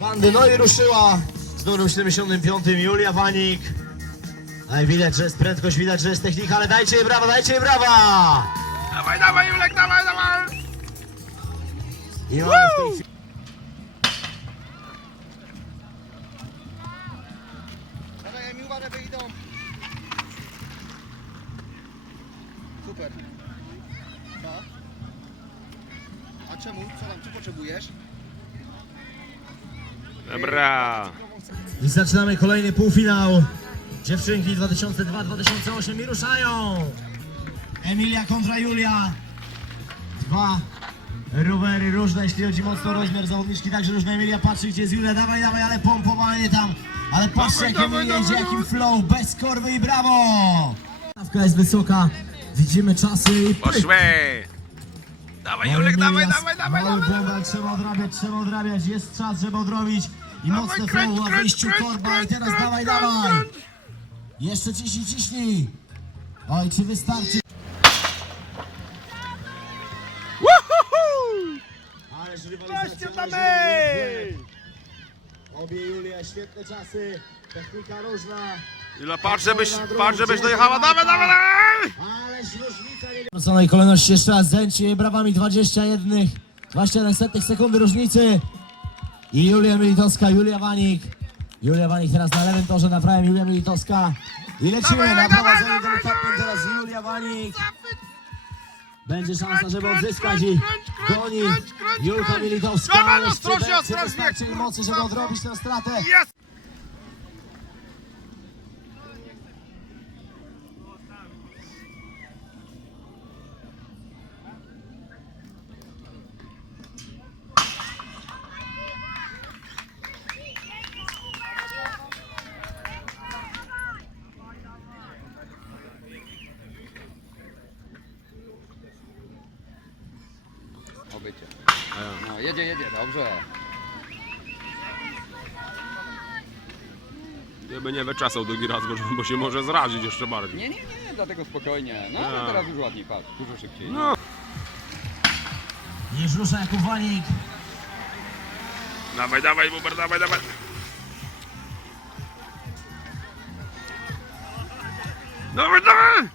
Bandy, no i ruszyła z numerem 75 Julia Wanik. No i widać, że jest prędkość, widać, że jest technika, ale dajcie jej brawa, dajcie jej brawa! Dawaj, dawaj, Julek, dawaj, dawaj! I mamy w tej chwili... Dawaj, mi uważaj, wyjdą. Super. Co? A czemu? Co tam, co potrzebujesz? Dobra. I zaczynamy kolejny półfinał. Dziewczynki 2002-2008 i ruszają. Emilia kontra Julia. Dwa rowery różne, jeśli chodzi mocno rozmiar zawodniczki, także różne. Emilia patrzy, gdzie jest Julia, dawaj, dawaj, ale pompowanie tam. Ale patrzcie, jak Emilia jedzie, jakim flow, bez korwy i brawo. Stawka jest wysoka, widzimy czasy i pyk. Poszły! Dawaj, Julek, dawaj, dawaj, dawaj, Mały dawaj! błąd, trzeba odrabiać, jest czas, żeby odrobić. I Dawaj, mocne kręć, flow, a w kręć, wyjściu kręć, korba kręć, i teraz kręć, dawaj, kręć, dawaj. kręć. Jeszcze ciśnij, ciśnij. Oj, czy wystarczy? Woohoo! Ależ Właśnie rywalizacja damy! Obie Julia, świetne czasy, technika różna. Jula, patrz, żebyś dojechała, dawaj, dawaj, dawaj! Ależ różnica nie... W samej kolejności jeszcze raz zęci jej brawami 21 sekundy różnicy. I Julia Militowska, Julia Wanik. Julia Wanik teraz na lewym torze, na prawym Julia Militowska. I lecimy Dawaj, na dawaj, prowadzeniu dawaj, delikatnym dawaj. teraz Julia Wanik. Będzie szansa, Kręć, żeby kręć, odzyskać kręć, i kręć, goni kręć, kręć, Julka kręć. Militowska. Dawaj, ale ostrożnie, czy ostrożnie, wystarczy jej mocy, żeby odrobić tę stratę? Jest! Obycie. No, jedzie, dobrze. Żeby nie wyczesał drugi raz, bo się może zrazić jeszcze bardziej. Nie, dlatego spokojnie. No, ale No. teraz już ładniej, patrz, dużo szybciej. No. Niż rusza Jakub Wanik. Dawaj, dawaj, Buber, dawaj, dawaj. Dawaj, dawaj!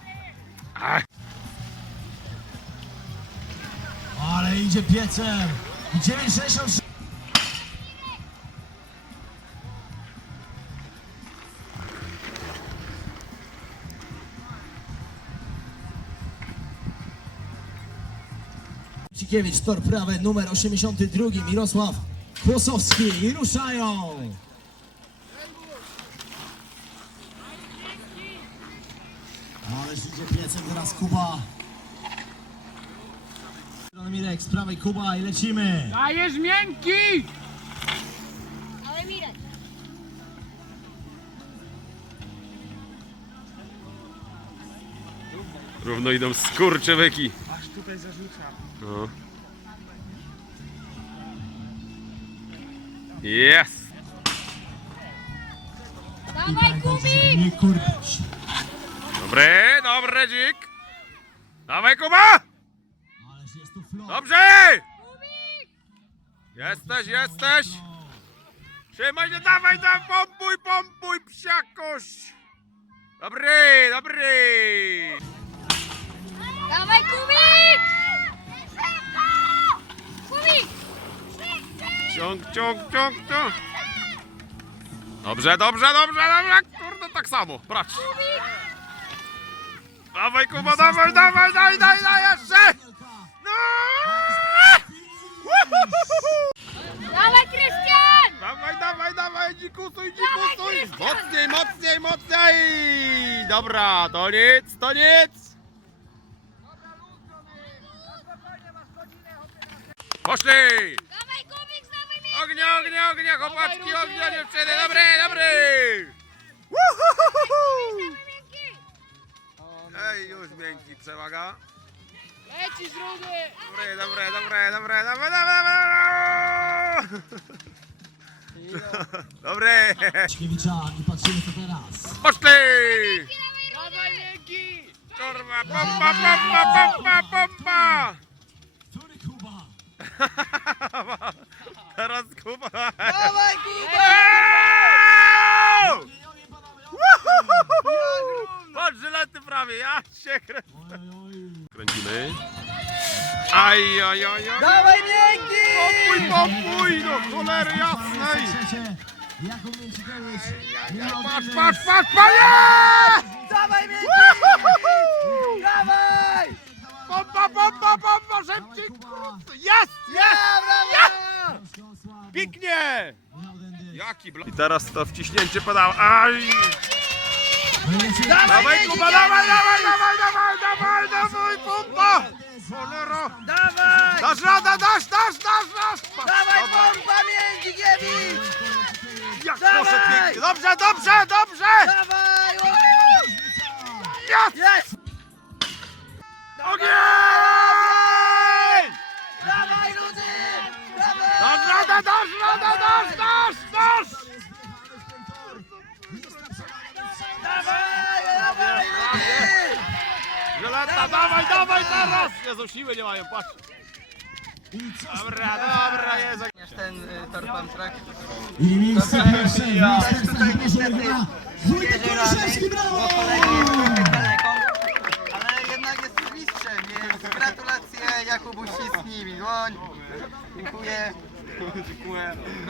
Ach. Ale idzie piecem. I 9,63. Cikiewicz, tor prawy, numer 82, Mirosław Kłosowski i ruszają. Ależ idzie piecem teraz Kuba. Mirek, z prawej Kuba i lecimy. Dajesz miękki! Ale Mirek, Równo idą skurczywyki. Aż tutaj zarzuca. No. Jest! dawaj Kubik! Nie kurczyć. Dobry dzik! Dawaj, Kuba! Ależ jest tu flow. Dobrze! Jesteś! Trzymaj się, dawaj, pompuj, psiakoś! Dobry! Dawaj Kubik! Kubik! Ciąg. Dobrze! Kurde, tak samo, patrz! Dawaj, Kuba, daj jeszcze! No! Dawaj Krystian! Dawaj, dzikusuj! Krystian! Mocniej! Dobra, to nic! Poszli! Dawaj Kubik, dawaj mnie! Ognia, chłopaczki, Dawaj, ognia, Rudy! dziewczyny, Dawaj, dobry! Dawaj miękki! Ej, już miękki, przewaga. Lecisz, Rudy! Dobre. Dobre. Cikiewicza i patrzymy co teraz. Poszli! Dawaj miękki! Kurwa, pompa! Który Kuba? Teraz Kuba. Dawaj, Kuba! Eee! Patrz, żylety prawie, ja się kręcę. Kręcimy. Aj, aj, aj, aj. Dawaj, miękki! Popuj, no cholery jasnej. Trzecie. Jakub Mięcikowicz. Patrz, panie! Dawaj, miękki! Dawaj! Pompa, szybciej. Jest, jest! Pięknie! Jaki blok. I teraz to wciśnięcie pedału. Aj! Dawaj, Kuba, dawaj, pompa! Cholera! Dawaj! Dasz radę, dasz! Dawaj, pompa, miękki, Giewicz! Jak Dawaj! poszedł pięknie! Dobrze! Dawaj! O! Jest! Jest! Ogień! Dawaj, ludy! Dawaj! Dasz radę! Dawaj, ludy! Żeleta, dawaj teraz! Jezu, siły nie mają, patrz! Dobra, jest. Ten torpem track. I miejsce pierwsze w Ministerstwie Wygrywa Wójtek Koryszewski, brawo! Ale jednak jest mistrzem, więc gratulacje Jakubu, ściśnij mi dłoń. Dziękuję.